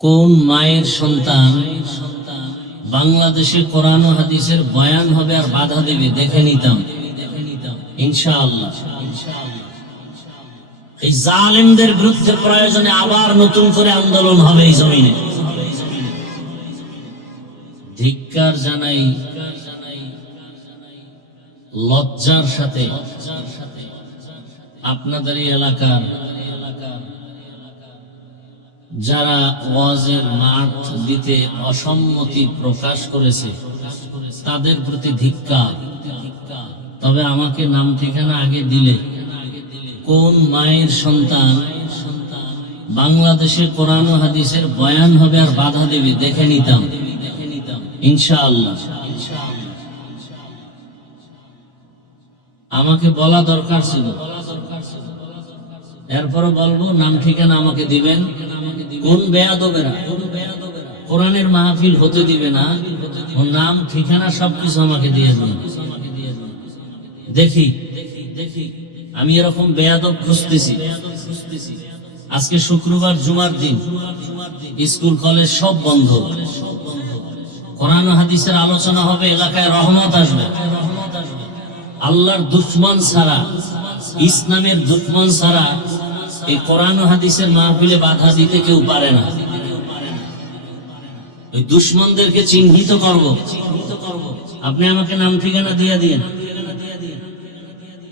কোন মায়ের সন্তান বাংলাদেশে কোরআন ও হাদিসের বয়ান হবে আর বাধা দেবে দেখে নিতাম ইনশাআল্লাহ। এই জালেমদের বিরুদ্ধে প্রয়োজনে আবার নতুন করে আন্দোলন হবে এই জমিনে। ধিক্কার জানাই লজ্জার সাথে আপনাদের এই এলাকার যারা ওয়াজের মাঠ দিতে অসম্মতি প্রকাশ করেছে তাদের প্রতি ধিক্কার। তবে আমাকে নাম ঠিকানা আগে দিলে কোন মায়ের সন্তান বাংলাদেশে কোরআন ও হাদিসের বয়ান হবে আর বাধা দেবে দেখে নিতাম ইনশাআল্লাহ। আমাকে বলা দরকার ছিল, এরপরে বলবো নাম ঠিকানা আমাকে দিবেন। কোন বেয়াদবেরা কোরআনের মাহফিল হতে দিবে না, ওর নাম ঠিকানা সবকিছু আমাকে দিয়ে দিন। দেখি আমি এরকম বেয়াদব খুঁজতেছি। আজকে শুক্রবার জুমার দিন, স্কুল কলেজ সব বন্ধ, কোরআন ও হাদিসের আলোচনা হবে, এলাকায় রহমত আসবে। আল্লাহর দুশমন ছাড়া, ইসলামের দুশমন ছাড়া এই কোরআন ও হাদিসের মাহফিলে বাধা দিতে কেউ পারে না। ওই দুশমনদেরকে চিহ্নিত করব। আপনি আমাকে নাম ঠিকানা দিয়ে দিন,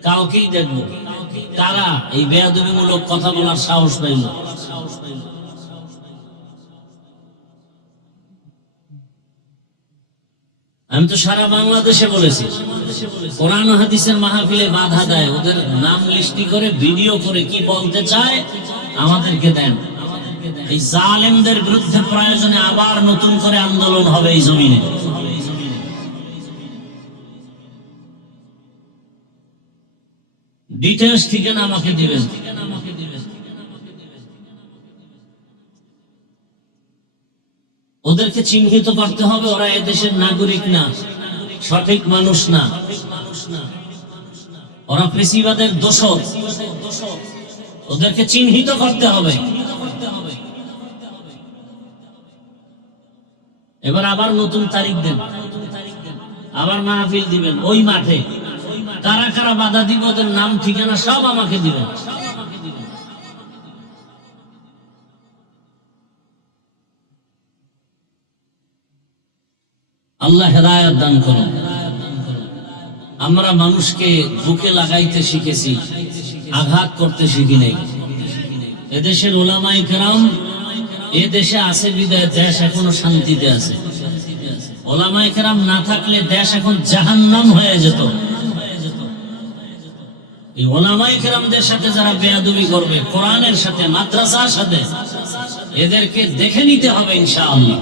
কাউকেই দেখবো তারা এই বেয়াদবিমূলক কথা বলার সাহস পাইল। আমি তো সারা বাংলাদেশে বলেছি, কোরআন ও হাদিসের মাহফিলে বাধা দেয় ওদের নাম লিস্টি করে ভিডিও করে কি বলতে চায় আমাদেরকে দেন। এই জালেমদের বিরুদ্ধে প্রয়োজনে আবার নতুন করে আন্দোলন হবে এই জমিনে। ডিটেইলস ঠিকানা আমাকে দিবেন। ওদেরকে চিহ্নিত করতে হবে, ওরা এদেশের নাগরিক না, সঠিক মানুষ না, ওরা ফেসিবাদের দোষর। ওদেরকে চিহ্নিত করতে হবে। এবার আবার নতুন তারিখ দেন, আবার মাহফিল দিবেন ওই মাঠে। কারা কারা বাধা দিব ওদের নাম ঠিকানা সব আমাকে দিবেন। আল্লাহ হেদায়েত দান করুন। আমরা মানুষকে বুকে লাগাইতে শিখেছি, আঘাত করতে শিখি নাই। এদেশের উলামায়ে কেরাম এদেশে আছে বিদায় দেশ এখনো শান্তিতে আছে। উলামায়ে কেরাম না থাকলে দেশ এখন জাহান্নাম হয়ে যেত। এই উলামায়ে কেরামদের সাথে যারা বেয়াদবি করবে, কোরআনের সাথে, মাদ্রাসার সাথে, এদেরকে দেখে নিতে হবে ইনশাআল্লাহ।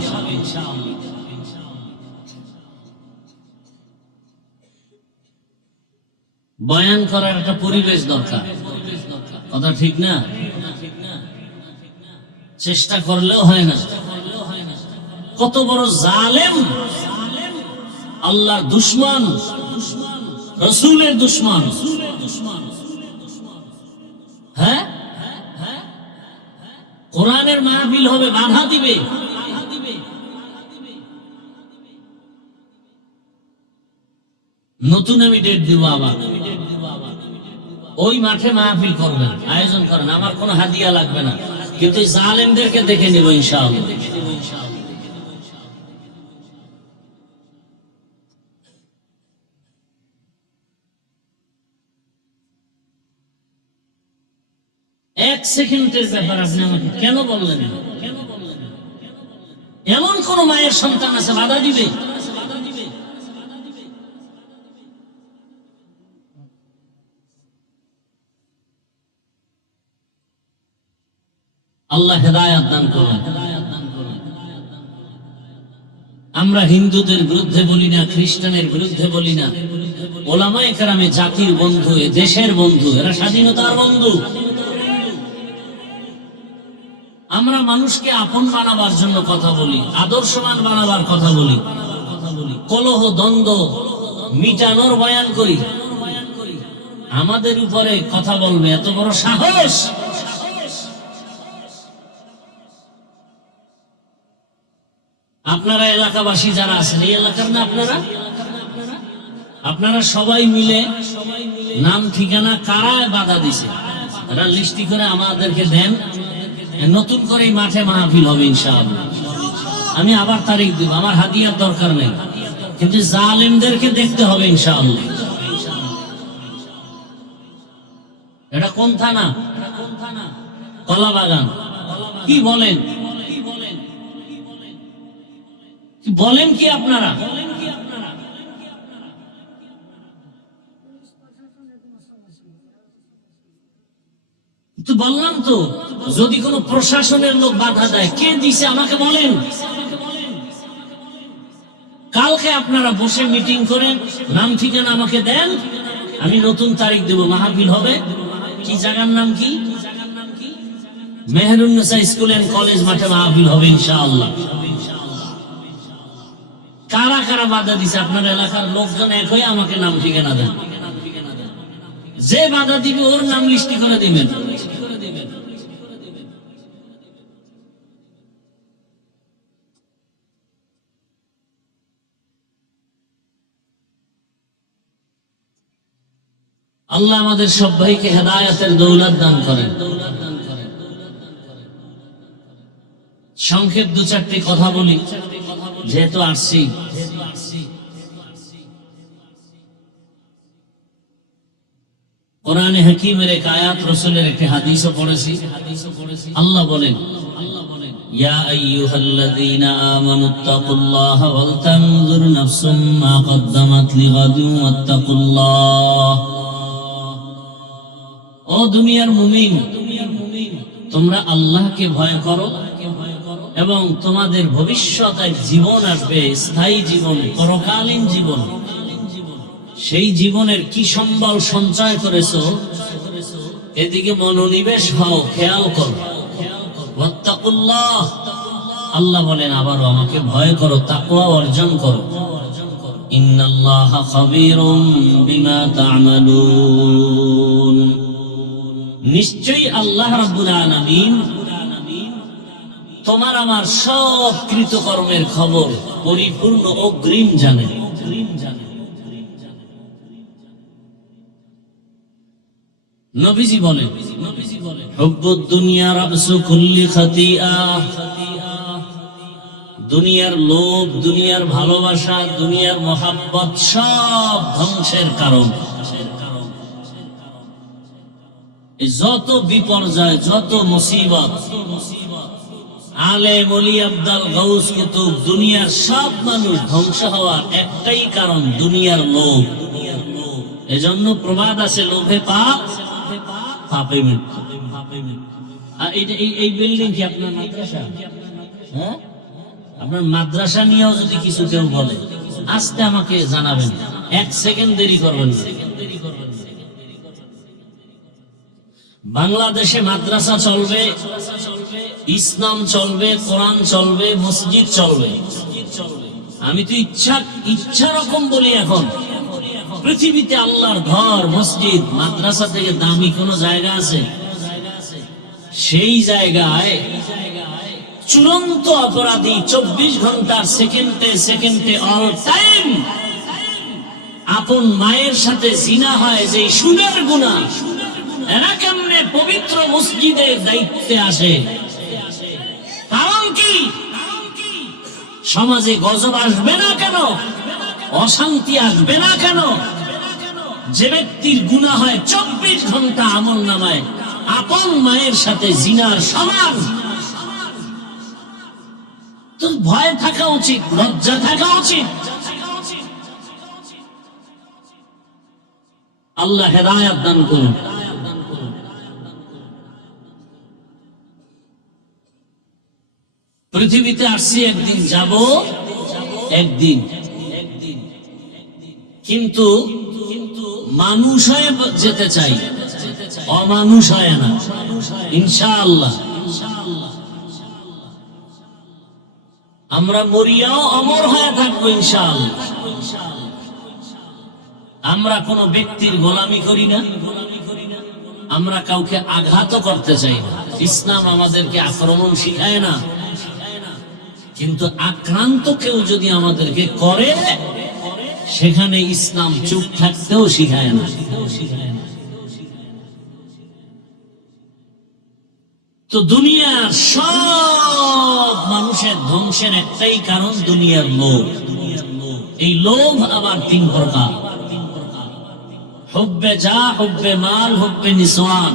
বয়ান করার একটা পরিবেশ দরকার, কথা ঠিক না? চেষ্টা করলেও হয় না। কত বড় জালেম, আল্লাহর দুশমন, রাসূলের দুশমন। হ্যাঁ, কোরআনের মাহফিল হবে, বাধা দিবে। নতুন আমি ডেট দিব, আবার ওই মাঠে মাহফিল করবেন, আয়োজন করেন। আমার কোনো হাদিয়া লাগবে না, কিন্তু জালেমদেরকে দেখে নিব ইনশাআল্লাহ। এক সেকেন্ডের ব্যাপার আপনি আমাকে কেন বললেন? এমন কোন মায়ের সন্তান আছে বাধা দিবে? আল্লাহ হেদায়েত দান করুন। আমরা হিন্দুদের বিরুদ্ধে বলি না, খ্রিস্টানের বিরুদ্ধে বলি না। উলামায়ে কেরামে জাতির বন্ধু, দেশের বন্ধু, এরা স্বাধীনতার বন্ধু। আমরা মানুষকে আপন বানাবার জন্য কথা বলি, আদর্শবান বানাবার কথা বলি, কলহ দ্বন্দ্ব মিটানোর বয়ান করি। আমাদের উপরে কথা বলবে এত বড় সাহস! আপনারা এলাকাবাসী যারা আছেন, এই এলাকার না আপনারা, আপনারা সবাই মিলে নাম ঠিকানা কারা বাধা দিছে এরা লিস্টি করে আমাদেরকে দেন, নতুন করে এই মাঠে মাহফিল হবে ইনশাআল্লাহ। আমি আবার তারিখ দিব, আমার হাদিয়ার দরকার নেই, কিন্তু জালেমদেরকে দেখতে হবে ইনশাআল্লাহ। এটা কোন থানা? কলাবাগান। কি বলেন, বলেন কি আপনারা? তো বললাম তো, যদি কোনো প্রশাসনের লোক বাধা দেয়, কে দিছে আমাকে বলেন। কালকে আপনারা বসে মিটিং করেন, নাম ঠিকানা আমাকে দেন, আমি নতুন তারিখ দেব, মাহফিল হবে। কি জায়গার নাম কি? মেহেরুন্নেসা স্কুল এন্ড কলেজ মাঠে মাহফিল হবে ইনশাআল্লাহ। কারা কারা বাধা দিছে আপনার এলাকার লোকজন এক হয়ে আমাকে নাম ঠিকানা দেন। যে বাধা দিবে ওর নাম লিস্টি করে দিবেন। আল্লাহ আমাদের সবাইকে হেদায়েতের দৌলত দান করেন। সংক্ষেপ দু চারটি কথা বলি, যেহেতু আসছি। কোরআনে হাকিমের এক আয়াত, রাসূলের একটি হাদিসও পড়েছি। আল্লাহ বলেন, ইয়া আইয়ুহাল্লাযীনা আমানুত্তাকুল্লাহা ওয়াল তানজুর নাফসুম মা কদ্দামাত লিগাদিন ওয়াত্তাকুল্লাহ। ও দুনিয়ার মুমিন, তোমরা আল্লাহকে ভয় করো এবং তোমাদের ভবিষ্যৎ এক জীবন আসবে, স্থায়ী জীবন, পরকালীন জীবন। সেই জীবনের কি সম্বল সঞ্চয় করেছো এদিকে মনোনিবেশ হও, খেয়াল করো। ওয়াত্তাকুল্লাহ, আল্লাহ বলেন আবারও আমাকে ভয় করো, তাকওয়া অর্জন করো। ইন্নাল্লাহা খাবীরুম বিমা তা'মালুন, নিশ্চয়ই আল্লাহ রাব্বুল আলামিন তোমার আমার সব কৃতকর্মের খবর পরিপূর্ণ অগ্রিম জানেন। নবীজি বলেন, হুব্বুদ দুনিয়া রাবসু কুল্লি খাতিআহ, দুনিয়ার লোভ, দুনিয়ার ভালোবাসা, দুনিয়ার মহাব্বত সব ধ্বংসের কারণ। যত বিপর্যয়, যত মুসিবত, আলেম, ওলি, আব্দাল, গাউস, কুতুব, দুনিয়ার সব মানুষ ধ্বংস হওয়ার একটাই কারণ, দুনিয়ার লোভ। এজন্য প্রবাদ আছে, লোভে পাপ, পাপে মৃত্যু। আর এই বিল্ডিং কি আপনার মাদ্রাসা? হ্যাঁ, আপনার মাদ্রাসা নিয়েও যদি কিছু কেউ বলে, আজকে আমাকে জানাবেন, 1 সেকেন্ড দেরি করবেন না। বাংলাদেশে মাদ্রাসা চলবে, ইসলাম চলবে, কোরআন চলবে, মসজিদ চলবে। আমি তো ইচ্ছা রকম বলি, এখন পৃথিবীতে আল্লাহর ঘর, মসজিদ, মাদ্রাসা থেকে দামি কোন জায়গা আছে? সেই জায়গায় চূড়ান্ত অপরাধী 24 ঘন্টার সেকেন্ডে সেকেন্ডে অল টাইম আপন মায়ের সাথে জিনা হয়, যে সুদের গুনাহ, এরা কেমনে পবিত্র মসজিদের দায়িত্বে আসে? কারণ কি? সমাজে গজব আসবে না কেন? অশান্তি আসবে না কেন? যে ব্যক্তির গুনাহ হয় 24 ঘন্টা আমল নামায় আপন মায়ের সাথে জিনার সমান, তো ভয় থাকা উচিত, লজ্জা থাকা উচিত। আল্লাহ হেদায়েত দান করুন। পৃথিবীতে আসছি একদিন, যাব একদিন, কিন্তু মানুষ হয়ে যেতে চাই, অমানুষ হয় না ইনশাআল্লাহ। আমরা মরিয়াও অমর হয়ে থাকবো ইনশাআল্লাহ। আমরা কোন ব্যক্তির গোলামি করি না, আমরা কাউকে আঘাত করতে চাই না। ইসলাম আমাদেরকে আক্রমণ শিখায় না। কিন্তু আক্রান্ত কেউ যদি আমাদেরকে করে, সেখানে ইসলাম চুপ থাকতেও শিখায় না। তো দুনিয়ার সব মানুষের ধ্বংসের একটাই কারণ দুনিয়ার লোভ। এই লোভ আবার তিন প্রকার: হুব্বে যা, হুব্বে মাল, হুব্বে নিসওয়ান।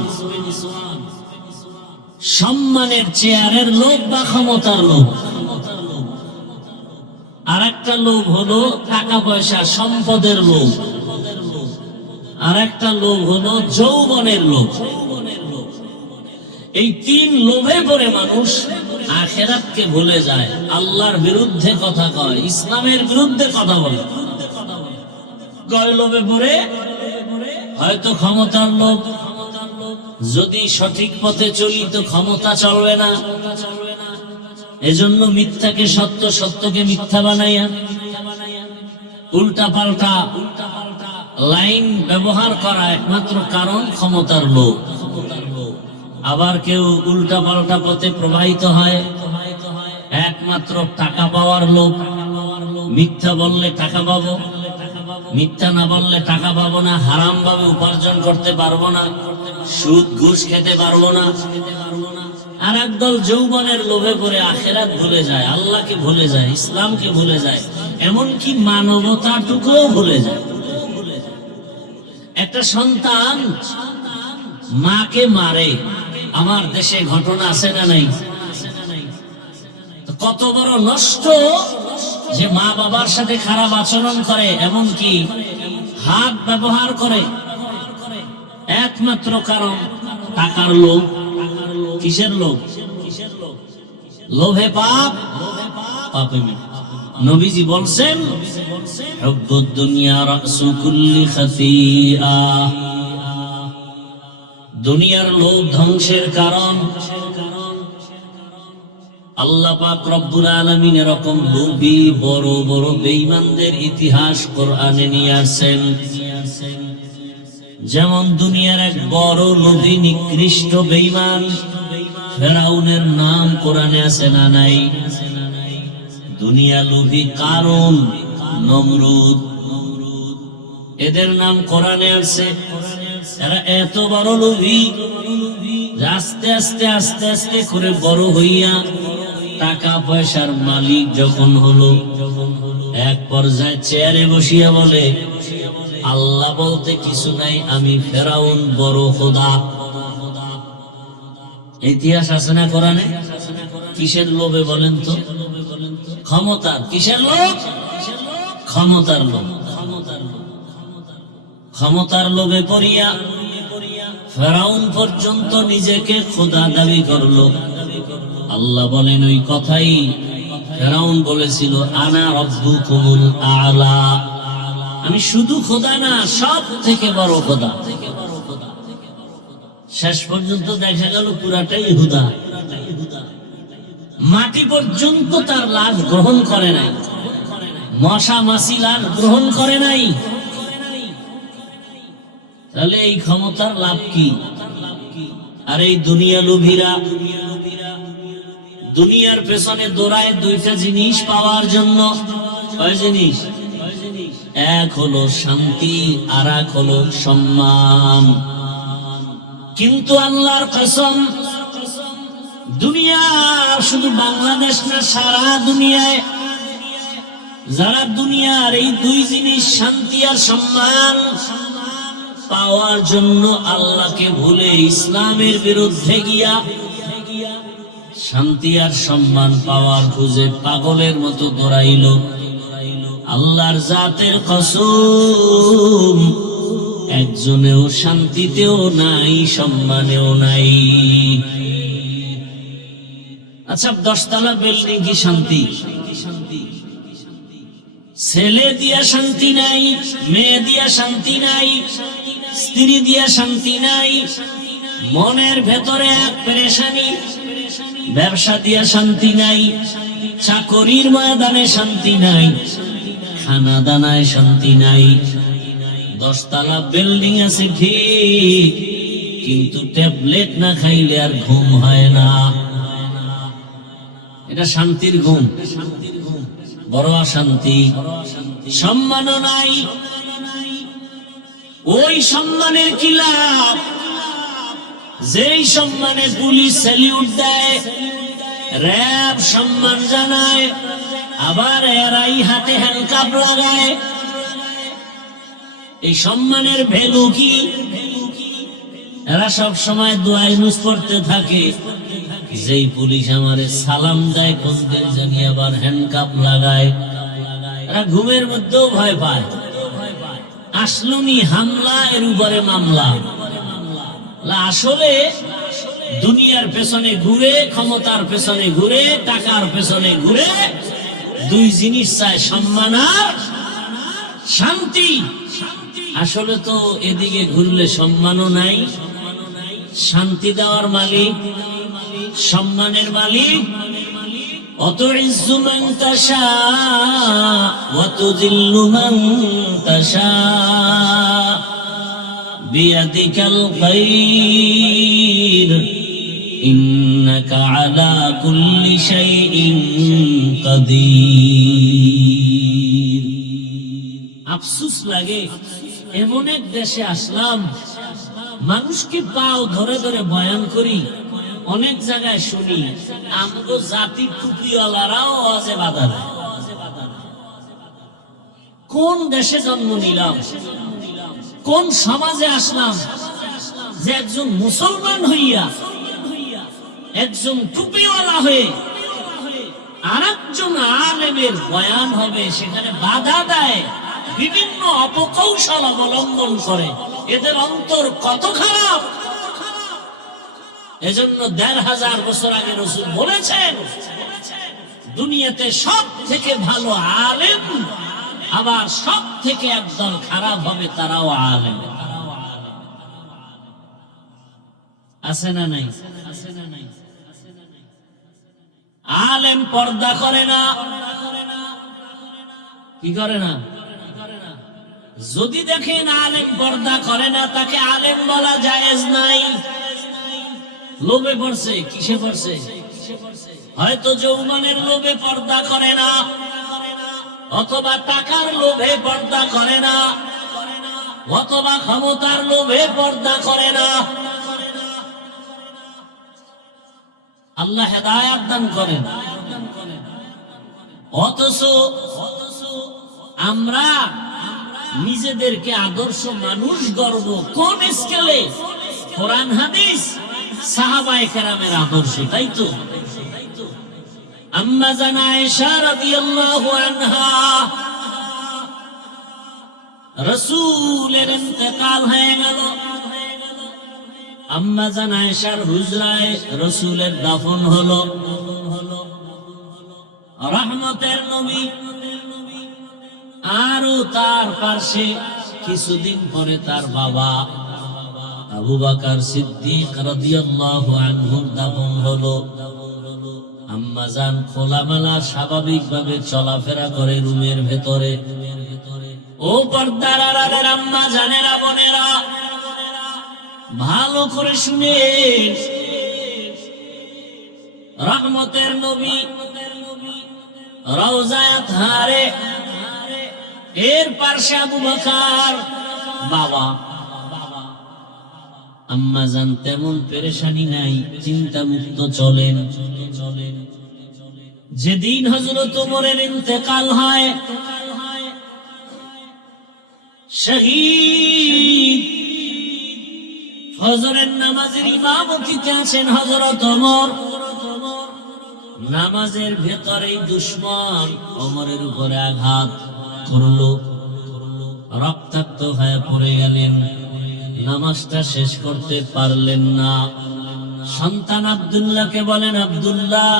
সম্মানের চেয়ারের লোভ বা ক্ষমতার লোভ। আর একটা লোভ হলো টাকা পয়সা সম্পদের লোভ। আর একটা লোভ হলো যৌবনের লোভ। এই তিন লোভে পড়ে মানুষ আখিরাতকে ভুলে যায়, আল্লাহর বিরুদ্ধে কথা কয়, ইসলামের বিরুদ্ধে কথা বলে। কয় লোভে পড়ে? হয়তো ক্ষমতার লোভ, যদি সঠিক পথে চলি তো ক্ষমতা চলবে না, এজন্য মিথ্যাকে সত্য, সত্যকে মিথ্যা বানাইয়া উল্টা পাল্টা লাইন ব্যবহার করা একমাত্র কারণ ক্ষমতার লোভ। আবার কেউ উল্টা পাল্টা পথে প্রবাহিত হয় একমাত্র টাকা পাওয়ার লোভ। মিথ্যা বললে টাকা পাবো, মিথ্যা না বললে টাকা পাবো না, হারাম ভাবে উপার্জন করতে পারবো না, সুদ ঘুষ খেতে পারবো না। আর একদল যৌবনের লোভে পড়ে আখিরাত ভুলে যায়, আল্লাহকে ভুলে যায়, ইসলামকে ভুলে যায়, এমনকি মানবতাটুকুও ভুলে যায়। একটা সন্তান মাকে মারে, আমার দেশে ঘটনা আছে না নাই? কত বড় নষ্ট যে মা বাবার সাথে খারাপ আচরণ করে, এমনকি হাত ব্যবহার করে, একমাত্র কারণ টাকার লোভ। কিসের লোভ? লোভে পাপ, পাপে মৃত্যু। নবীজি বলছেন, হুব্বুদ দুনিয়া রাসু কুল্লি খাতিআ। দুনিয়ার লোভ ধ্বংসের কারণ। আল্লাহ পাক রব্বুল আলামিন এরকম লোভী বড় বড় বেঈমানদের ইতিহাস কোরআনে নিয়ে আসেন। যেমন দুনিয়ার এক বড় লোভী নিকৃষ্ট বেঈমান ফেরাউনের নাম কোরআনে আছে না নাই? দুনিয়া লোভী কারণ নমরুদ, এদের নাম কোরআনে আছে। এরা এত বড় লোভী, আস্তে আস্তে আস্তে আস্তে করে বড় হইয়া টাকা পয়সার মালিক যখন হলো, এক পর্যায়ে চেয়ারে বসিয়া বলে, আল্লাহ বলতে কিছু নাই, আমি ফেরাউন বড় খোদা। ইতিহাস আছে না কোরআনে? কিসের লোভে বলেন তো? ক্ষমতার। কিসের লোভ? ক্ষমতার লোভ। ক্ষমতার লোভে পড়িয়া ফেরাউন পর্যন্ত নিজেকে খোদা দাবি করলো। আল্লাহ বলেন ওই কথাই ফেরাউন বলেছিল, আনা রাব্বুকুমুল আ'লা। আমি শুধু খোদা না, সব থেকে বড় খোদা। শেষ পর্যন্ত দেখা গেল পুরাটাই হুদা। মাটি পর্যন্ত তার লাশ গ্রহণ করে নাই, মশা মাছি লাশ গ্রহণ করে নাই। তাহলে এই ক্ষমতার লাভ কি? আর এই দুনিয়া লোভীরা দুনিয়ার পেছনে দৌড়ায় দুইটা জিনিস পাওয়ার জন্য। কয় জিনিস? এক হলো শান্তি, আর এক হলো সম্মান। কিন্তু আল্লাহর কসম, দুনিয়া শুধু বাংলাদেশ না, সারা দুনিয়ায় যারা দুনিয়ার এই দুই জিনিস শান্তি আর সম্মান পাওয়ার জন্য আল্লাহকে ভুলে ইসলামের বিরুদ্ধে গিয়া শান্তি আর সম্মান পাওয়ার খুঁজে পাগলের মতো দৌড়াইল, আল্লাহর জাতের কসম একজনেও শান্তিতেও নাই, সম্মানেও নাই। আচ্ছা, 10 তলা বিল্ডিং কি শান্তি? ছেলে দিয়া শান্তি নাই, মেয়ে দিয়া শান্তি নাই, স্ত্রী দিয়া শান্তি নাই, মনের ভেতরে এক পেরেশানি। ব্যবসা দিয়া শান্তি নাই, চাকরির ময়দানে শান্তি নাই, খানা দানায় শান্তি নাই। 10 তলা বিল্ডিং আছে ঠিক, কিন্তু ট্যাবলেট না খাইলে আর ঘুম হয় না। এটা শান্তির ঘুম, বড় অশান্তি। সম্মানও নাই, ওই সম্মানের কি লাভ যেই সম্মানে পুলিশ স্যালিউট দেয়, র‍্যাব সম্মান জানায়, আবার এরাই হাতে হ্যান্ডকাপ লাগায়। এই সম্মানের ভ্যালু কি? এরা সব সময় দোয়া ইউনুস পড়তে থাকে, যেই পুলিশ আমারে সালাম দেয় কোনদের জানি আবার হ্যান্ডকাপ লাগায়। এরা ঘুমের মধ্যেও ভয় পায়, আসলুনি হামলা এর উপরে মামলা। আসলে দুনিয়ার পেছনে ঘুরে, ক্ষমতার পেছনে ঘুরে, টাকার পেছনে ঘুরে, দুই জিনিস চায়, সম্মান আর শান্তি। আসলে তো এদিকে ঘুরলে সম্মানও নাই, শান্তি দেওয়ার মালিক, সম্মানের মালিক। অতুইজ্জু মান তাশা ওয়া তুযিল্লু মান তাশা বিয়াদিকাল খায়র ইন্নাকা আলা কুল্লি শাইইন কাদির। আফসোস লাগে, এমন এক দেশে আসলাম, মানুষকে পাও ধরে ধরে বয়ান করি, অনেক জায়গায় শুনি আমগো জাতি টুপিওয়ালারাও আওয়াজে বাধা দেয়। কোন দেশে জন্ম নিলাম, কোন সমাজে আসলাম যে একজন মুসলমান হইয়া, একজন টুপিওয়ালা হয়ে আরেকজন আলেমের বয়ান হবে, সেখানে বাধা দেয়, বিভিন্ন অপকৌশল অবলম্বন করে। এদের অন্তর কত খারাপ! এজন্য ১৫০০ বছর আগে রাসূল বলেছেন, দুনিয়াতে সব থেকে ভালো আলেম, আবার সব থেকে একদল খারাপ হবে, তারাও আলেম। আছে না নাই? আলেম পর্দা করে না, কি করে না? যদি দেখেন আলেম পর্দা করে না, তাকে আলেম বলা জায়েজ নাই। লোভে পড়ছে, কিসে পড়ছে? হয়তো যৌবনের লোভে পর্দা করে না, অথবা টাকার লোভে পর্দা করে না, অথবা ক্ষমতার লোভে পর্দা করে না। আল্লাহ হেদায়েত দান করেন। অথচ আমরা নিজেদেরকে আদর্শ মানুষ গর্ব কোন স্কেলে? কোরআন হাদিস, সাহাবায়ে কেরামের আদর্শ, তাই তো? আম্মা জান আয়েশা রাদিয়াল্লাহু আনহা, রাসূলের ইন্তেকাল হয়ে গেল, আম্মা জান আয়েশার হুজরায় রাসূলের দাফন হলো। রহমতের নবী আরো তার পাশে কিছুদিন পরে তার বাবা আবু বকর সিদ্দিক রাদিয়াল্লাহু আনহু দাফন হলো। আম্মা জান খোলামেলা স্বাভাবিকভাবে চলাফেরা করে রুমের ভেতরে। ও পর্দার আড়ালের আম্মা জানেরা, বোনেরা, ভালো করে শুনে, রহমতের নবী রওজায়ে তাহারে, এর পাশে আবু বকর বাবা। আম্মা জান তেমন পেরেশানি নাই, চিন্তা মুক্ত চলেন। যেদিন হযরত ওমরের ইন্তেকাল হয়, শহীদ ফজরের নামাজের ইমামতিতে আছেন হযরত ওমর। নামাজের ভেতরেই দুশমন ওমরের উপরে আঘাত করলো, রক্তাক্ত হয়ে পড়ে গেলেন, নামাজটা শেষ করতে পারলেন না। সন্তান আব্দুল্লাহকে বলেন, আব্দুল্লাহ,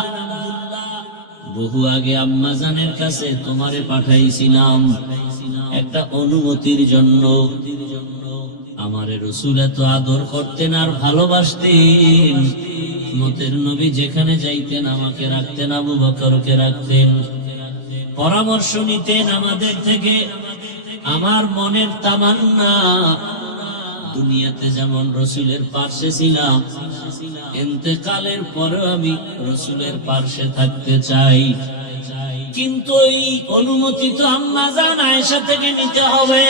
বহু আগে আম্মা জানের কাছে তোমারে পাঠাইছিলাম একটা অনুমতির জন্য। আমারে রাসূল এত আদর করতেন আর ভালোবাসতেন, মতের নবী যেখানে যাইতেন আমাকে রাখতেন, আবু বকরকে রাখতেন, পরামর্শ নিতেন আমাদের থেকে। আমার মনের তামান্না দুনিয়াতে যেমন রাসূলের পাশে ছিলাম, ইন্তেকালের পরেও আমি রাসূলের পাশে থাকতে চাই। কিন্তু এই অনুমতি তো আম্মা জান আয়েশা থেকে নিতে হবে।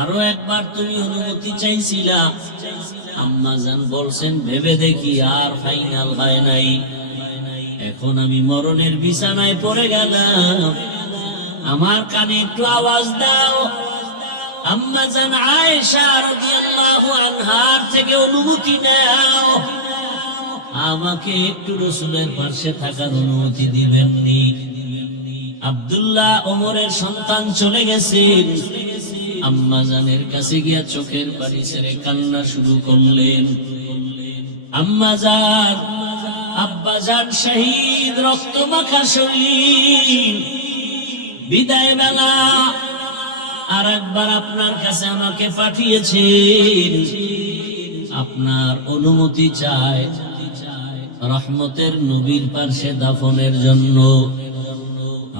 আরো একবার তুমি অনুমতি চাইছিলা, আম্মা জান বলছেন ভেবে দেখি, আর ফাইনাল হয় নাই। এখন আমি মরণের বিছানায় পড়ে গেলাম, আমার কানে একটু আওয়াজ দাও। আম্মা জান আয়েশা রাদিয়াল্লাহু আনহার থেকে অনুমতি নাও, আমাকে একটু রাসূলের পাশে থাকার অনুমতি দিবেননি। আব্দুল্লাহ ওমরের সন্তান চলে গেছেন, আম্মা জানের কাছে গিয়া চোখের পানি ছেড়ে কান্না শুরু করলেন। আম্মা জান, আব্বা জান শহীদ, রক্ত মাখা শরীর, বিদায় বেলা আর একবার আপনার কাছে আমাকে পাঠিয়েছেন, আপনার অনুমতি চাই রহমতের নবীর পাশে দাফনের জন্য।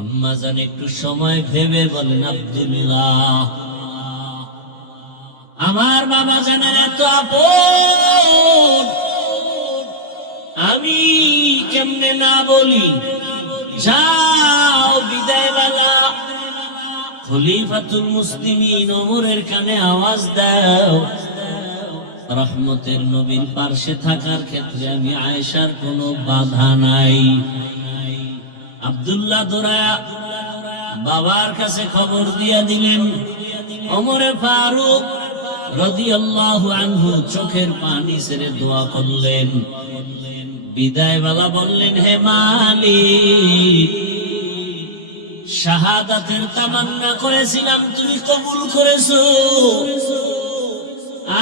আম্মা জান একটু সময় ভেবে বলেন, আব্দুল্লাহ, আমার বাবা জানের এত আপন, আমি কেমনে না বলি? যাও, বিদায় বেলা খলিফাতুল মুসলিমিন ওমরের কানে আওয়াজ দাও, রহমতের নবীর পাশে থাকার ক্ষেত্রে আমি আয়েশার কোনো বাধা নাই। আব্দুল্লাহ দৌড়ায়া বাবার কাছে খবর দিয়া দিলেন। ওমরে ফারুক রাদিয়াল্লাহু আনহু চোখের পানি ছেড়ে দোয়া করলেন। বিদায় বেলা বললেন, হে মালিক, শাহাদাতের তামান্না করেছিলাম, তুমি কবুল করেছো,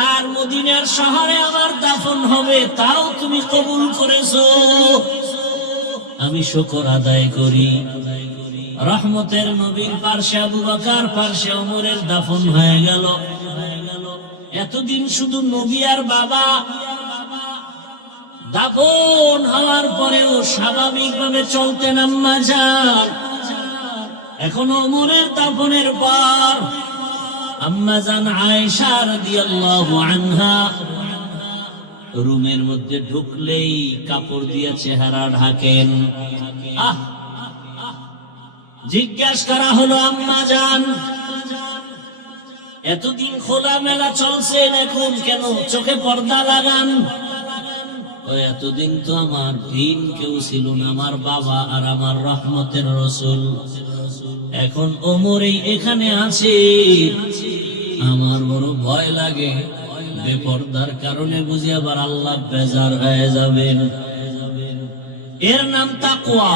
আর মদিনার শহরে আমার দাফন হবে, তাও তুমি কবুল করেছো। আমি শুকর আদায় করি। রহমতের নবীর পাশে আবু বকর, পাশে ওমরের দাফন হয়ে গেল। এতদিন শুধু নবী আর বাবা, দাফন হওয়ার পরেও স্বাভাবিকভাবে চলতেন আম্মা জান। এখন ওমরের দাফনের পর আম্মা জান আয়েশা রাদিয়াল্লাহু আনহা রুমের মধ্যে ঢুকলেই কাপড় দিয়ে চেহারা ঢাকেন। জিজ্ঞাসা করা হলো, আম্মা জান, এতদিন খোলা মেলা চলছেন, এখন কেন চোখে পর্দা লাগান? এতদিন তো আমার দিন কেউ ছিল না, আমার বাবা আর আমার রহমতের রাসূল। এখন ওমরই এখানে আছে, আমার বড় ভয় লাগে, বেপরদার কারণে বুঝি আবার আল্লাহ বেজার হয়ে যাবেন। এর নাম তাকওয়া।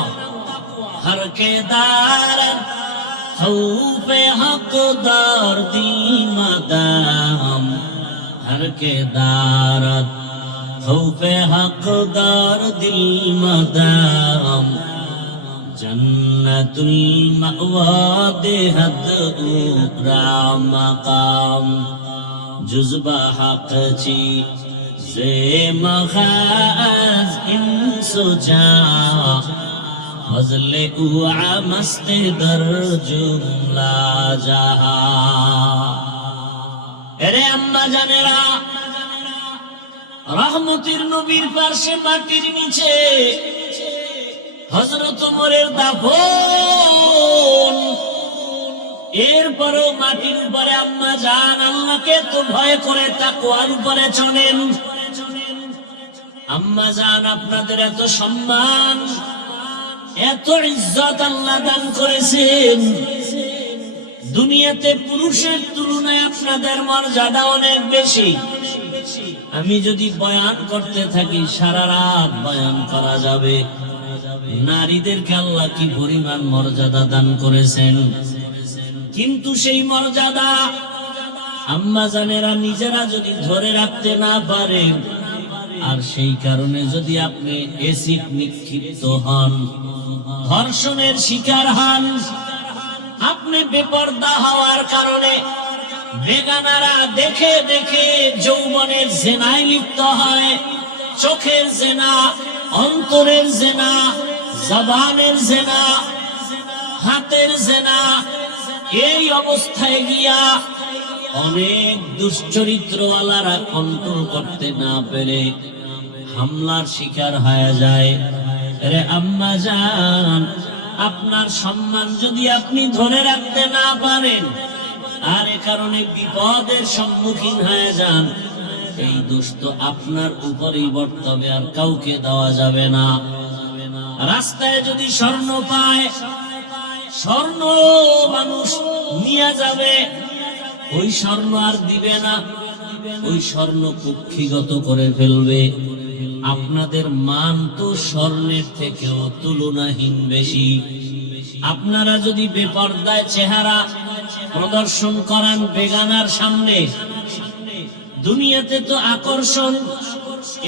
হর কে দার খৌফে হকদার দি মাদাম, হর কে দারত খৌফে হকদার দিল মাদাম, জন্নতুল মাওয়া দেহদ উকরা মাকাম, জুজবা হক চি জে মখাজ ইনসুজা, ফজলে উআ মস্ত দর জুমলা জাহা। এরে আম্মা জানেরা, রহমতের নবীর পাশে মাটির নিচে হযরত ওমরের দাফন, এরপরও মাটির উপরে আম্মা জান আল্লাহকে তো ভয় করে তাকওয়ার উপরে চলেন। আম্মা জান, আপনাদের এত সম্মান, এত ইজ্জত আল্লাহ দান করেছেন, দুনিয়াতে পুরুষের তুলনায় আপনাদের মর্যাদা অনেক বেশি। আমি যদি বয়ান করতে থাকি সারা রাত বয়ান করা যাবে। নারীদেরকে আল্লাহ কি পরিমাণ মর্যাদা দান করেছেন, কিন্তু সেই মর্যাদা আম্মা জানেরা নিজেরা যদি ধরে রাখতে না পারেন, আর সেই কারণে যদি আপনি এসিড নিক্ষিপ্ত হন, ধর্ষণের শিকার হন, আপনি বেপরদা হওয়ার কারণে বেগানারা দেখে দেখে যৌবনের জেনায় লিপ্ত হয়, চোখের জেনা, অন্তরের জেনা, জবানের জেনা, হাতের জেনা, এই অবস্থায় গিয়া অনেক দুশ্চরিত্রওয়ালারা কন্ট্রোল করতে না পেরে হামলার শিকার হয়ে যায়। আরে আম্মা জান, আপনার সম্মান যদি আপনি ধরে রাখতে না পারেন আর এ কারণে বিপদের সম্মুখীন হয়ে যান, এই দোষ তো আপনার উপরেই বর্তবে, আর কাউকে দেওয়া যাবে না। রাস্তায় যদি স্বর্ণ পায়, স্বর্ণ মানুষ নিয়ে যাবে, ওই স্বর্ণ আর দিবে না, ওই স্বর্ণ কুক্ষিগত করে ফেলবে। আপনাদের মান তো স্বর্ণের থেকেও তুলনাহীন বেশি। আপনারা যদি বেপরদায় চেহারা প্রদর্শন করান বেগানার সামনে, দুনিয়াতে তো আকর্ষণ,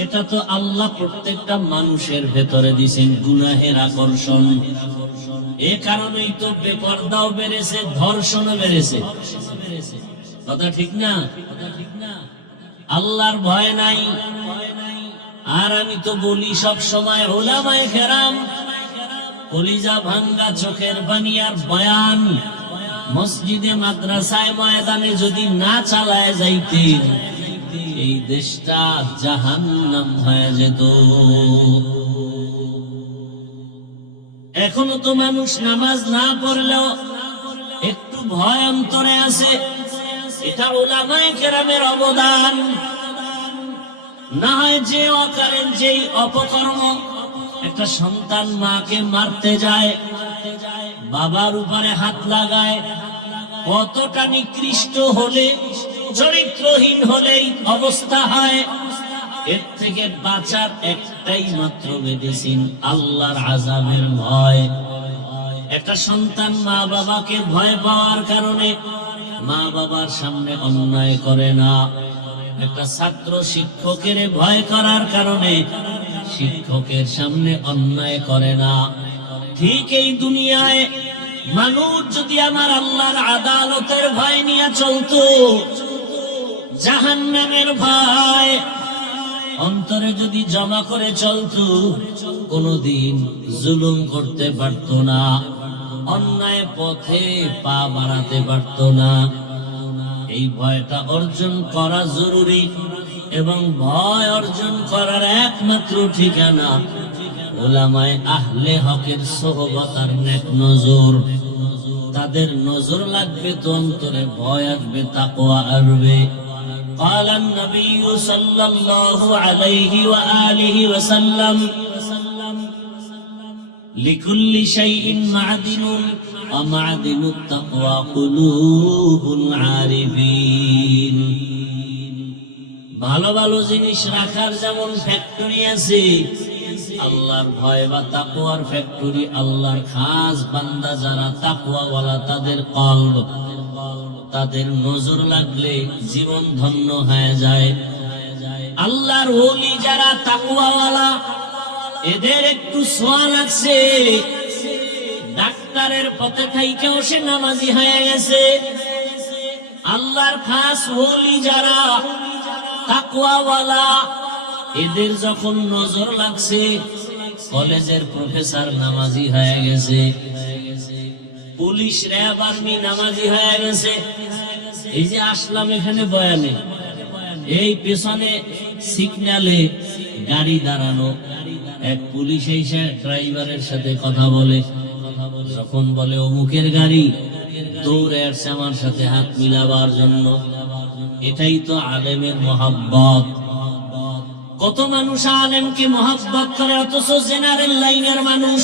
এটা তো আল্লাহ প্রত্যেকটা মানুষের ভেতরে দিয়েছেন গুনাহের আকর্ষণ। এ কারণেই তো বেপরদাও বেড়েছে, ধর্ষণও বেড়েছে। কথা ঠিক না? আল্লাহর ভয় নাই। আর আমি তো বলি সব সময়, উলামায়ে কেরাম কলিজা ভাঙ্গা চোখের পানি আর বয়ান মসজিদে মাদ্রাসায় ময়দানে যদি না চালায় যাইতেন, এই দেশটা জাহান্নাম হয়ে যেত। এখনো তো মানুষ নামাজ না পড়লেও একটু ভয় অন্তরে আছে। এটা উলামায়ে কেরামের অবদান। না হয় যে অকারেন, যেই অপকর্ম, একটা সন্তান মাকে মারতে যায়, বাবার উপরে হাত লাগায়, কতটা নিকৃষ্ট হলে, চরিত্রহীন হলেই অবস্থা হয়। এর থেকে বাঁচার একটাই মাত্র মেডিসিন, আল্লাহর আযাবের ভয়। একটা সন্তান মা বাবাকে ভয় পাওয়ার কারণে মা বাবার সামনে অন্যায় করে না। একটা ছাত্র শিক্ষকের ভয় করার কারণে শিক্ষকের সামনে অন্যায় করে না। ঠিক এই দুনিয়ায় মানুষ যদি আমার আল্লাহর আদালতের ভয় নিয়ে চলতো, জাহান্নামের ভয় অন্তরে যদি জমা করে চলতো, কোনদিন জুলুম করতে পারত না, অন্যায় পথে পা বাড়াতে পারত না। এই ভয়টা অর্জন করা জরুরি, এবং ভয় অর্জন করার একমাত্র ঠিকানা উলামায়ে আহলে হকের সোহবত আর নেক নজর। তাদের নজর লাগবে তো অন্তরে ভয় আসবে, তাকওয়া আসবে। قال النبي صلى الله عليه وآله وسلم لكل شيء معدن ومعدن التقوى قلوب العارفين। ভালো ভালো জিনিস রাখার যেমন ফ্যাক্টরি আছে, আল্লাহর ভয় বা তাকওয়ার ফ্যাক্টরি আল্লাহর খাস বান্দা যারা তাকওয়াওয়ালা, তাদের কলব, তাদের নজর লাগলে জীবন ধন্য হয়ে যায়। আল্লাহর ওলি যারা তাকওয়াওয়ালা, এদের একটু ছোঁয়া লাগছে, ডাক্তারের পথে থাইকেও সে নামাজি হয়ে গেছে। আল্লাহর খাস ওলি যারা তাকওয়াওয়ালা, এদের যখন নজর লাগছে, কলেজের প্রফেসর নামাজি হয়ে গেছে, পুলিশ র্যাব আর্মি নামাজি হয়ে গেছে। এই যে আসলাম এখানে বয়ানে, এই পেছনে সিগন্যালে গাড়ি দাঁড়ানো, এক পুলিশ এসে ড্রাইভারের সাথে কথা বলে, যখন বলে অমুকের গাড়ি, দৌড়ে আসছে আমার সাথে হাত মিলাবার জন্য। এটাই তো আলেমের মহব্বত। কত মানুষ আলেমকে মহব্বত করে, অথচ জেনারেল লাইনের মানুষ,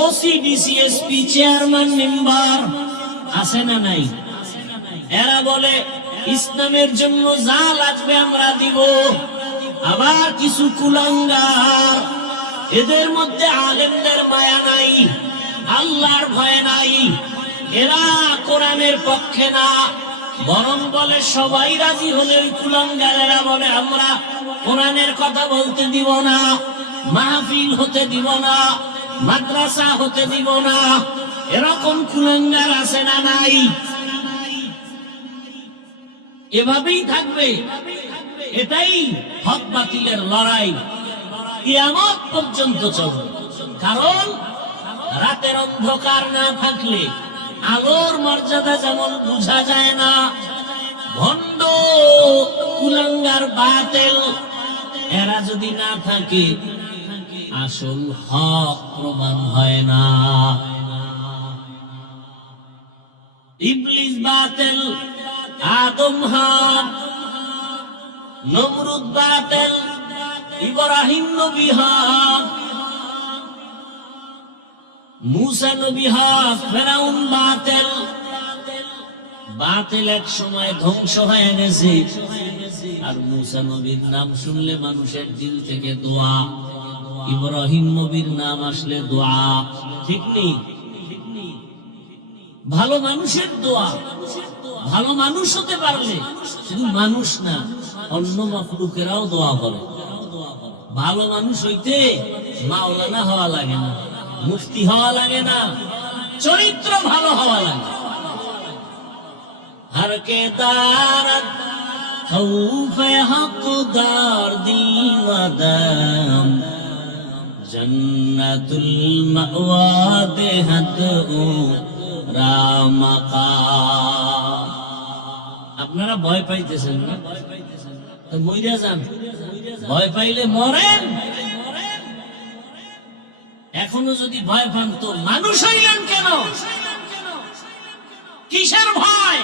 ওসি ডিসিএসপি চেয়ারম্যান মেম্বার আছে না নাই, এরা বলে ইসলামের জন্য যা লাগবে আমরা দিব। আবার কিছু কুলাঙ্গার, এদের মধ্যে আলেমদের মায়া নাই, আল্লাহর ভয় নাই, এরা কোরআনের পক্ষে না, বরং বলে সবাই রাজি হলে ওই কুলাঙ্গারেরা বলে আমরা কোরআনের কথা বলতে দিব না, মাহফিল হতে দিব না, মাদ্রাসা হতে দিব না। এরকম কুলাঙ্গার আছে না নাই? এভাবেই থাকবে। এটাই হক বাতিলের লড়াই, কিয়ামত পর্যন্ত চলবে। কারণ রাতের অন্ধকার না থাকলে আলোর মর্যাদা যেমন বোঝা যায় না, ভণ্ড কুলাঙ্গার বাতিল এরা যদি না থাকে আসল হক প্রমাণ হয় না। ইবলিস বাতিল, আদম হক, নমরুদ বাতিল, ইব্রাহিম নবী হক, মুসা নবী হক, ফেরাউন বাতিল। বাতিল এক সময় ধ্বংস হয়ে গেছে, আর মুসা নবীর নাম শুনলে মানুষের দিল থেকে দোয়া, ইব্রাহিম নবীর নাম আসলে দোয়া। ঠিক নেই? ভালো মানুষের দোয়া, ভালো মানুষ হতে পারলে শুধু মানুষ না অন্য মাখলুকেরাও দোয়া করে। ভালো মানুষ হইতে মাওলানা হওয়া লাগে না, মুফতি হওয়া লাগে না, চরিত্র ভালো হওয়া লাগে। हर के दारत खौफ हक़दार दिल मदम जन्नतुल मअवा देहत रामका। আপনারা ভয় পাইতেছেন না? তো মইরা যান, ভয় পাইলে মরেন। এখনো যদি ভয় পান তো মানুষ হইলেন কেন? কিসের ভয়?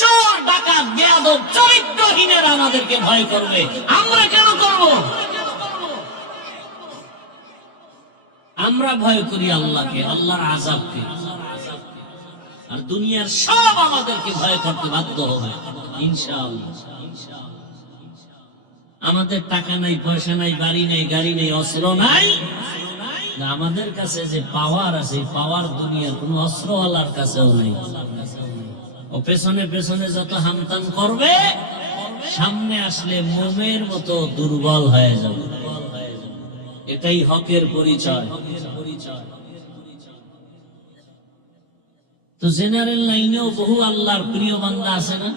চোর ডাকাত বেয়াদব চরিত্রহীনেরা আমাদেরকে ভয় করবে, আমরা কেন করব? আমরা ভয় করি আল্লাহকে, আল্লাহর আযাবকে। আর দুনিয়ার সব আমাদেরকে ভয় করতে বাধ্য হবে ইনশাআল্লাহ। আমাদের টাকা নাই, পয়সা নাই, বাড়ি নাই, গাড়ি নাই, অস্ত্র নাই, না আমাদের কাছে যে পাওয়ার আছে, পাওয়ার দুনিয়ার কোন অস্ত্রওয়ালার কাছেও নেই। ও পেছনে পেছনে যত হামতান করবে, সামনে আসলে মোমের মতো দুর্বল হয়ে যাবে। এটাই হকের পরিচয়। তো জেনারেল লাইনেও বহু আল্লাহর প্রিয় বান্দা আছে না?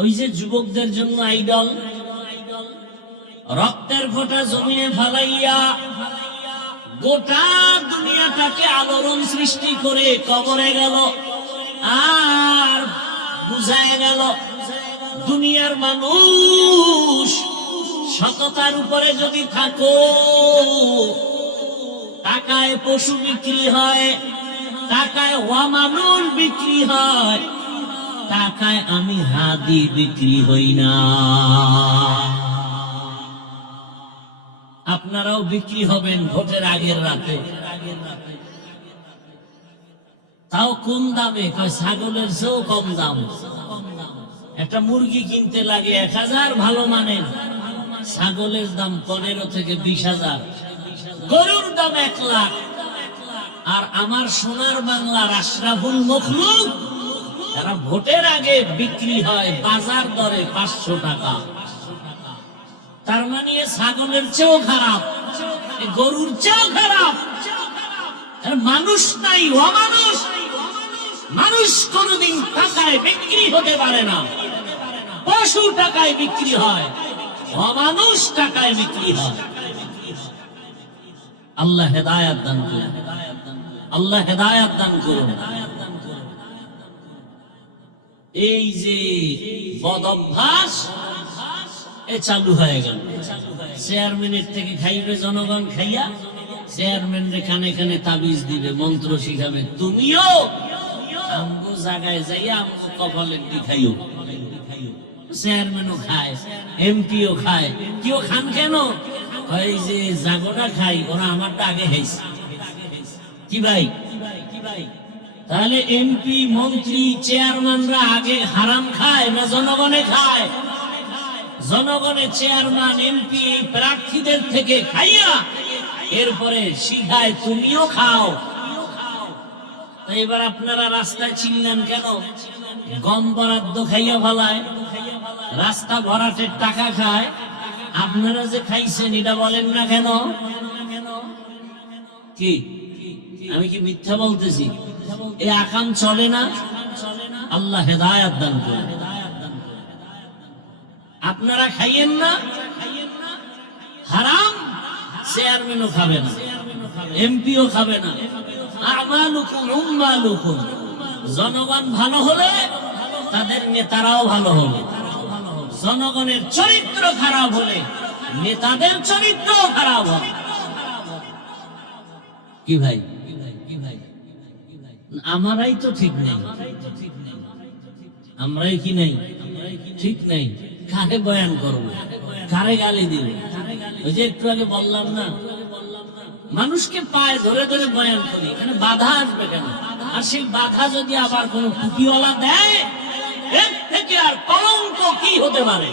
ওই যে যুবকদের জন্য আইডল, রক্তের ফোঁটা জমিনে ফালাইয়া গোটা দুনিয়াটাকে আলোড়ন সৃষ্টি করে কবরে গেল। আর বুঝায় গেল দুনিয়ার মানুষ সততার উপরে যদি থাকো, টাকায় পশু বিক্রি হয়, টাকায় ওয়ামানুল বিক্রি হয়, টাকায় আমি হাদি বিক্রি হই না। আপনারাও বিক্রি হবেন ভোটের আগের রাতে। তাও কোন দামে? ছাগলের চেয়েও কম দাম। একটা মুরগি কিনতে লাগে 1000 ভালো মানের, ছাগলের দাম 15 থেকে 20,000, গরুর দাম 1 লাখ। আর আমার সোনার বাংলার আশরাফুল মখলুক তারা ভোটের আগে বিক্রি হয় বাজার দরে 500 টাকা। তার মানে ছাগলের চেয়েও খারাপ, গরুর চেয়েও খারাপ। মানুষ নাই, অমানুষ। মানুষ কোনদিন টাকায় বিক্রি হতে পারে না, পশু টাকায় বিক্রি হয়, অমানুষ টাকায় বিক্রি হয়। আল্লাহ হেদায়েত দান করুন, আল্লাহ হেদায়েত দান করুন। এই যে বদ অভ্যাস এ চালু হয়ে গেল। চেয়ারম্যানের থেকে খাইবে জনগণ, খাইয়া চেয়ারম্যান রে খানে খানে তাবিজ দিবে, মন্ত্র শিখাবে। তুমিও আমগো জায়গায় যাইয়া আমগো কপালে খাইও। চেয়ারম্যানও খায়, এমপিও খায়। কেউ খান কেন? এই যে জাগোটা খাই, ওরা আমারটা আগে খাইছে। কি ভাই? তাহলে এমপি, মন্ত্রী, চেয়ারম্যানরা আগে হারাম খায় না জনগণে খায়? জনগণের চেয়ারম্যান, এমপি প্রার্থীদের থেকে খাইয়া এরপরে শিখায় তুমিও খাও। এবার আপনারা রাস্তায় চিনলেন কেন? গম বরাদ্দ খাইয়া ফেলায়, রাস্তা ভরাটের টাকা খায়। আপনারা যে খাইছেন এটা বলেন না কেন? কি আমি কি মিথ্যা বলতেছি? এই আকাম চলে না। আল্লাহ হেদায়েত দান করুন। আপনারা খাইয়েন না হারাম, চেয়ারম্যানও খাবে না, এমপিও খাবে না, আমালুকুম উম্মালুকুম। জনগণ ভালো হলে তাদের নেতারাও ভালো হবে, জনগণের চরিত্র খারাপ হলে নেতাদের চরিত্র খারাপ হবে। কি ভাই, আমরাই তো ঠিক নেই, আমরাই কি নেই, ঠিক নেই। কারে বয়ান করবো, কারে গালি দিব? ওই যে একটু আগে বললাম না, মানুষকে পায়ে ধরে ধরে বয়ান করি, এখানে বাধা আসবে কেন? আর সেই বাধা যদি আবার কোন টুপিওয়ালা দেয়, এর থেকে আর কলঙ্ক কি হতে পারে?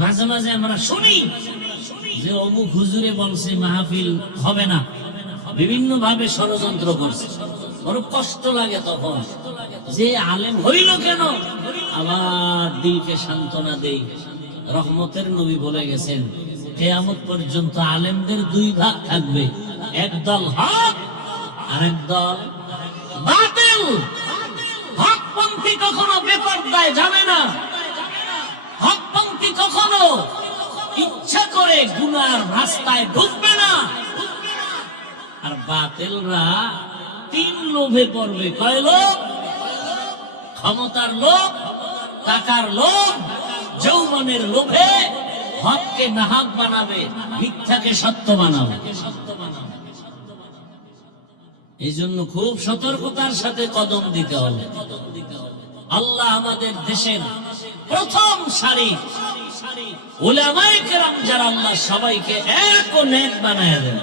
মাঝে মাঝে আমরা শুনি যে অমুক হুজুরে বলছে মাহফিল হবে না, বিভিন্ন ভাবে ষড়যন্ত্র করছে। বড় কষ্ট লাগে তখন, যে আলেম হইল কেন? আবার দিলকে সান্ত্বনা দেই, রহমতের নবী বলে গেছেন কিয়ামত পর্যন্ত আলেমদের দুই ভাগ থাকবে, একদল হক আর একদল বাতিল। হকপন্থী কখনো বেপরদায় যাবে না, হকপন্থী কখনো ইচ্ছা করে গুনার রাস্তায় ঢুকবে না। আর বাতিলরা তিন লোভে পড়বে। কয় লোভ? ক্ষমতার লোভ, টাকার লোভ, যৌবনের লোভে হককে নাহক বানাবে, মিথ্যাকে সত্য বানাবে। এই জন্য খুব সতর্কতার সাথে কদম দিতে হবে। আল্লাহ আমাদের দেশের প্রথম সারি উলামায়ে কেরাম যারা, আল্লাহ সবাইকে এক ও নেক বানায় দেন।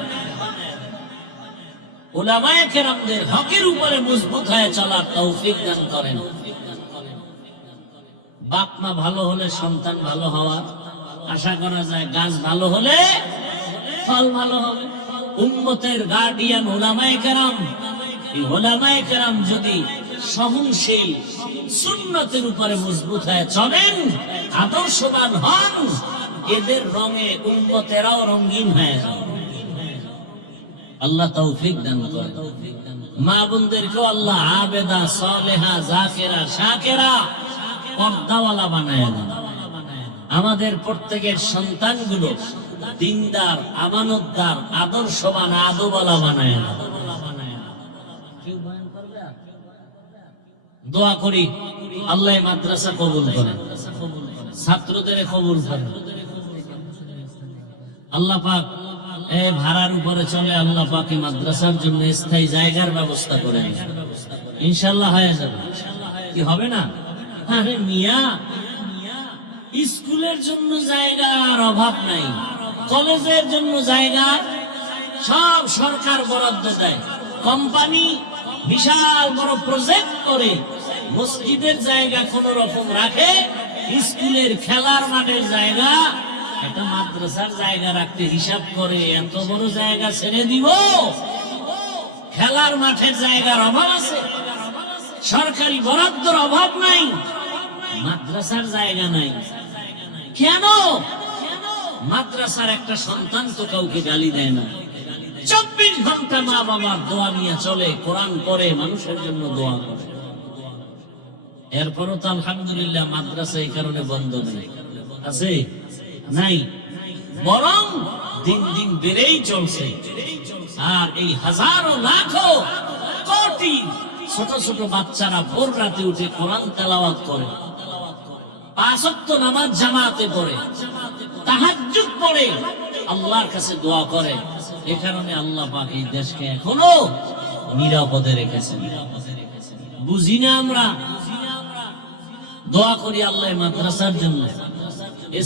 উলামায়ে কেরামদের হকের উপরে মজবুত হয়ে চলার তৌফিক দান করেন। বাপ মা ভালো হলে সন্তান ভালো হওয়ার আশা করা যায়, গাছ ভালো হলে ফল ভালো হবে। উম্মতের গার্ডিয়ান উলামায়ে কেরাম, এই উলামায়ে কেরাম যদি সহনশীল সুন্নতের উপরে মজবুত হয়ে চলেন, আদর্শবান হন, এদের রঙে উম্মতেরাও রঙিন হয়ে যাবে। আল্লাহ তৌফিক দান করেন। মা বোনদেরকেও আল্লাহ আবেদা, সালেহা, জাকেরা, শাকেরা, পর্দাওয়ালা বানায় দেন। আমাদের প্রত্যেকের সন্তানগুলো দিনদার, আমানতদার, আদর্শবান, আদবওয়ালা বানায় দেন। দোয়া করি আল্লাহ মাদ্রাসা কবুল করেন, ছাত্রদের কবুল করেন। আল্লাহ পাক ভাড়ার উপরে চলে, আল্লাহ পাক মাদ্রাসার জন্য স্থায়ী জায়গার ব্যবস্থা করেন। ইনশাআল্লাহ হয়ে যাবে। কি হবে না? আরে মিয়া, স্কুলের জন্য জায়গার অভাব নাই, কলেজের জন্য জায়গা সব সরকার বরাদ্দ দেয়। কোম্পানি বিশাল বড় প্রজেক্ট করে মসজিদের জায়গা কোন রকম রাখে, স্কুলের খেলার মাঠের জায়গা, একটা মাদ্রাসার জায়গা রাখতে হিসাব করে এত বড় জায়গা ছেড়ে দিব। খেলার মাঠের জায়গার অভাব আছে, সরকারি বরাদ্দর অভাব নাই, মাদ্রাসার জায়গা নাই। কেন? মাদ্রাসার একটা সন্তান তো কাউকে গালি দেয় না, 24 ঘন্টা মা বাবার দোয়া নিয়ে চলে, কোরআন পড়ে, মানুষের জন্য দোয়া করে। এরপরও তো আলহামদুলিল্লাহ মাদ্রাসা এই কারণে বন্ধ নেই, আছে নাই, বরং দিন দিন বেড়েই চলছে। আর এই হাজারো লাখো কোটি ছোট ছোট বাচ্চারা ভোর রাতে উঠে কোরআন তেলাওয়াত করে, 5 ওয়াক্ত নামাজ জামাতে পড়ে, তাহাজ্জুদ পড়ে, আল্লাহর কাছে দোয়া করে। এই কারণে আল্লাহ পাক এই দেশকে এখনো নিরাপদে রেখেছেন। বুঝি না আমরা? দোয়া করি আল্লাহ মাদ্রাসার জন্য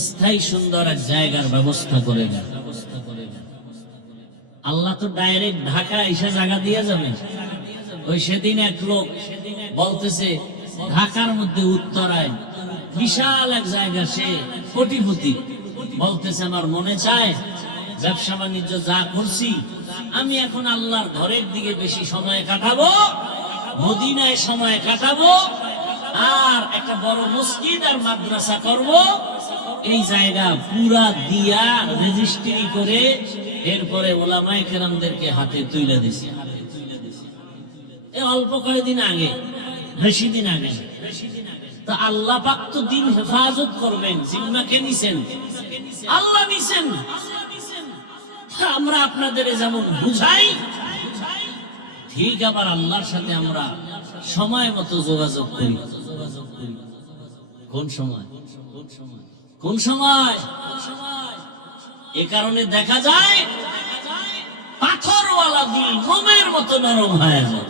স্থায়ী সুন্দর এক জায়গার ব্যবস্থা করে দেন। আল্লাহ তো ডাইরেক্ট ঢাকা এসে জায়গা দিয়ে যাবেন। ওই সেদিন এক লোক বলতেছে ঢাকার মধ্যে উত্তরায় বিশাল এক জায়গা, সে কোটিপতি, বলতেছে আমার মনে চায় ব্যবসা বাণিজ্য যা করছি আমি এখন আল্লাহর ঘরের দিকে বেশি সময় কাটাবো, মদিনায় সময় কাটাবো, আর একটা বড় মসজিদ আর মাদ্রাসা করব। এই জায়গা পুরা দিয়া রেজিস্ট্রি করে এরপরে ওলামায়ে কেরামদেরকে হাতে তুলে দিছে। অল্প কয়েকদিন আগে, বেশি দিন আগে। তা আল্লাহ পাক তো দিন হেফাজত করবেন, জিম্মা কে নিছেন? আল্লাহ নিছেন। আমরা আপনাদের যেমন বুঝাই, ঠিক আবার আল্লাহর সাথে আমরা সময় মতো যোগাযোগ করি। কোন সময়? কোন সময়? এ কারণে দেখা যায় পাথরওয়ালা দিল মোমের মতো নরম হয়ে যায়।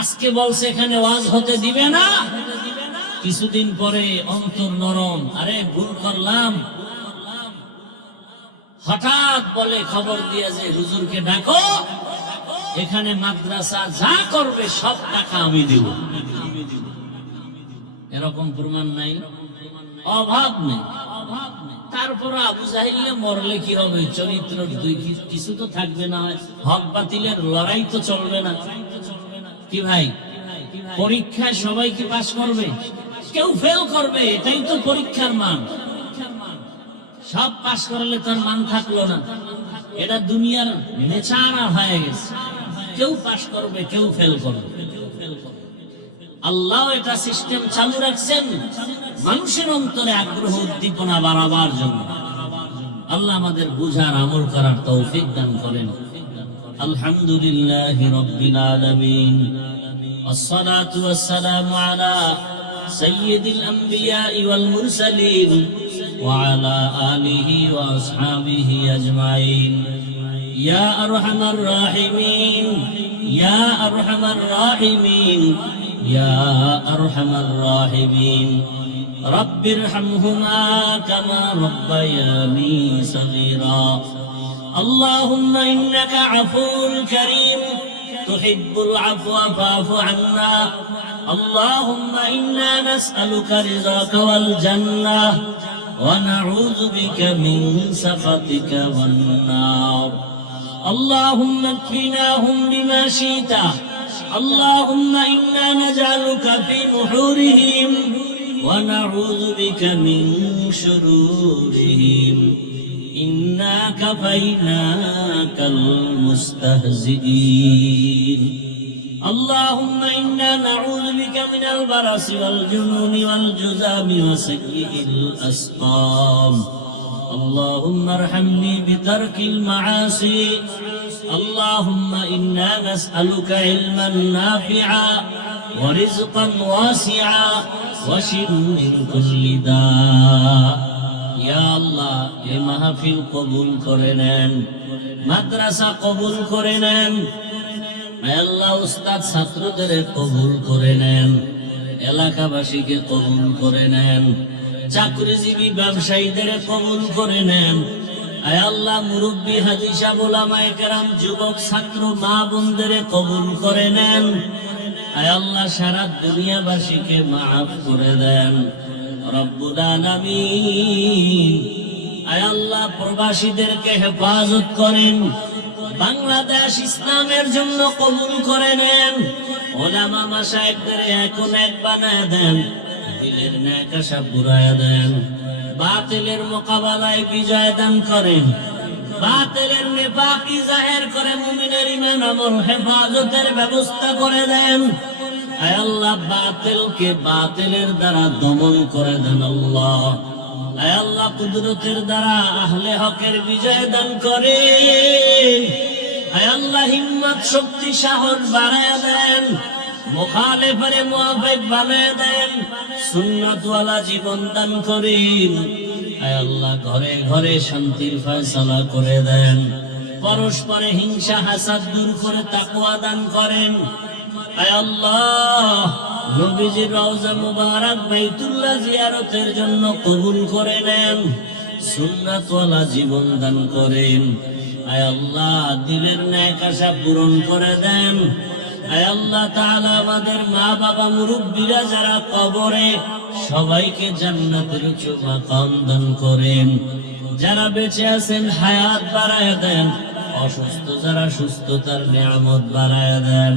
আজকে বলছে এখানে ওয়াজ হতে দিবে না, কিছুদিন পরে অন্তর নরম, আরে ভুল করলাম। হঠাৎ বলে খবর দিয়ে যে হুজুরকে ডাকো, এখানে মাদ্রাসা যা করবে সব টাকা আমি দেব। এরকম প্রমাণ নাই, অভাব নেই। তারপর আবু জাহিলে মরলে কি হবে? চরিত্র দুই কিছু তো থাকবে না, হক বাতিলের লড়াই তো চলবে না। কি ভাই, পরীক্ষায় সবাই কি পাস করবে? কেউ ফেল করবে, এটাই তো পরীক্ষার মান। সব পাস করলে তার মান থাকলো না, এটা দুনিয়ার নেচার হয়ে গেছে। কেউ পাস করবে, কেউ ফেল করবে। আল্লাহ এটা সিস্টেম চালু রাখছেন মানুষের অন্তরে আগ্রহ উদ্দীপনা বাড়াবার জন্য। আল্লাহ আমাদের বুঝার আমল করার তৌফিক দান করেন। আলহামদুলিল্লাহি রাব্বিল আলামিন, والصلاة والسلام على سيد الأنبياء والمرسلين وعلى آله وأصحابه أجمعين. يا أرحم الراحمين، يا أرحم الراحمين، يا أرحم الراحمين. رب ارحمهما كما ربياني صغيرا. اللهم إنك عفو كريم تحب العفو فاعف عنا. اللهم إنا نسألك رضاك والجنة ونعوذ بك من سخطك والنار. اللهم اكفناهم بما شئت. اللهم إنا نجعلك في نحورهم ونعوذ بك من شرورهم. إنا كفيناك المستهزئين. اللهم إنا نعوذ بك من البرص والجنون والجذام وسيء الأسقام. اللهم ارحمني بترك المعاصي. اللهم إنا نسألك علما نافعا ورزقا واسعا وشفاء من كل داء. ইয়া আল্লাহ, এই মাহফিল কবুল করে নেন, মাদ্রাসা কবুল করে নেন। আল্লাহ উস্তাদ ছাত্রদের কবুল করে নেন, এলাকাবাসীকে কবুল করে নেন, চাকরিজীবী ব্যবসায়ীদের কবুল করে নেন। আয় আল্লাহ, মুরব্বী হাজী সাহেব, ওলামায়ে কেরাম, যুবক ছাত্র মা বোনদের কবুল করে নেন। আয় আল্লাহ, সারা দুনিয়াবাসীকে মাফ করে দেন রব্বুল আলামিন। আয় আল্লাহ, প্রবাসীদেরকে হেফাজত করেন, বাংলাদেশ ইসলামের জন্য কবুল করে নেন। ওলামা মাশায়েখদের এখন এক বানায় দেন, দিলের নেক আশা পুরায় দেন, বাতিলের মোকাবেলায় বিজয় দান করেন, বাতিলের নেফাকি জাহের করে মুমিনের ঈমান আমল হেফাজতের ব্যবস্থা করে দেন। আয় আল্লাহ, বাতিলকে বাতিলের দ্বারা দমন করে দেন আল্লাহ। আয় আল্লাহ, কুদরতের দ্বারা আহলে হকের বিজয় দান করে। আয় আল্লাহ, হিম্মত শক্তি সাহস বাড়ায় দেন, মুখালেফারে মুআফিক বানায় দেন, সুন্নাতওয়ালা জীবন দান করেন। আয় আল্লাহ, ঘরে ঘরে শান্তির ফয়সালা করে দেন, পরস্পরে হিংসা হাসাদ দূর করে তাকওয়া দান করেন। আয় আল্লাহ, নবীজির রওজা মুবারক বাইতুল্লাহ জিয়ারতের জন্য কবুল করে নেন, সুন্নাতওয়ালা জীবন দান করেন। আয় আল্লাহ, দিলের নেক আশা পূরণ করে দেন। আয় আল্লাহ তাআলা, আমাদের মা বাবা মুরব্বীরা যারা কবরে, সবাইকে জান্নাতের উচ্চ মাকাম দান করেন। যারা বেঁচে আছেন হায়াত বাড়ায় দেন, অসুস্থ যারা সুস্থতার নিয়ামত বাড়ায় দেন।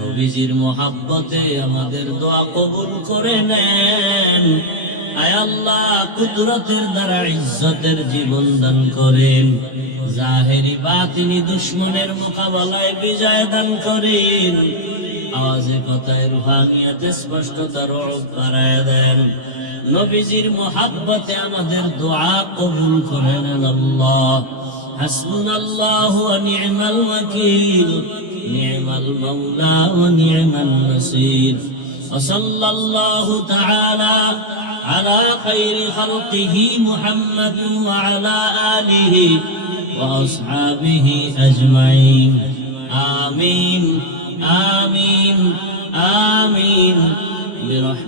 নবীজির মোহাব্বতে আমাদের দোয়া কবুল করে নেন। আয় আল্লাহ, কুদরতের দ্বারা ইজ্জতের জীবন দান করেন, জাহেরি বাতিনি দুশমনের মোকাবেলায় বিজয় দান করেন। আওয়াজে কথায় রুহানিয়াতে স্পষ্টতার রূপ বাড়ায় দেন। নবীজির মোহাব্বতে আমাদের দোয়া কবুল করে নেন আল্লাহ। حسبنا الله ونعم الوكيل نعم المولى ونعم النصير وصلى الله تعالى على خير خلقه محمد وعلى آله وأصحابه أجمعين آمين آمين آمين برحمة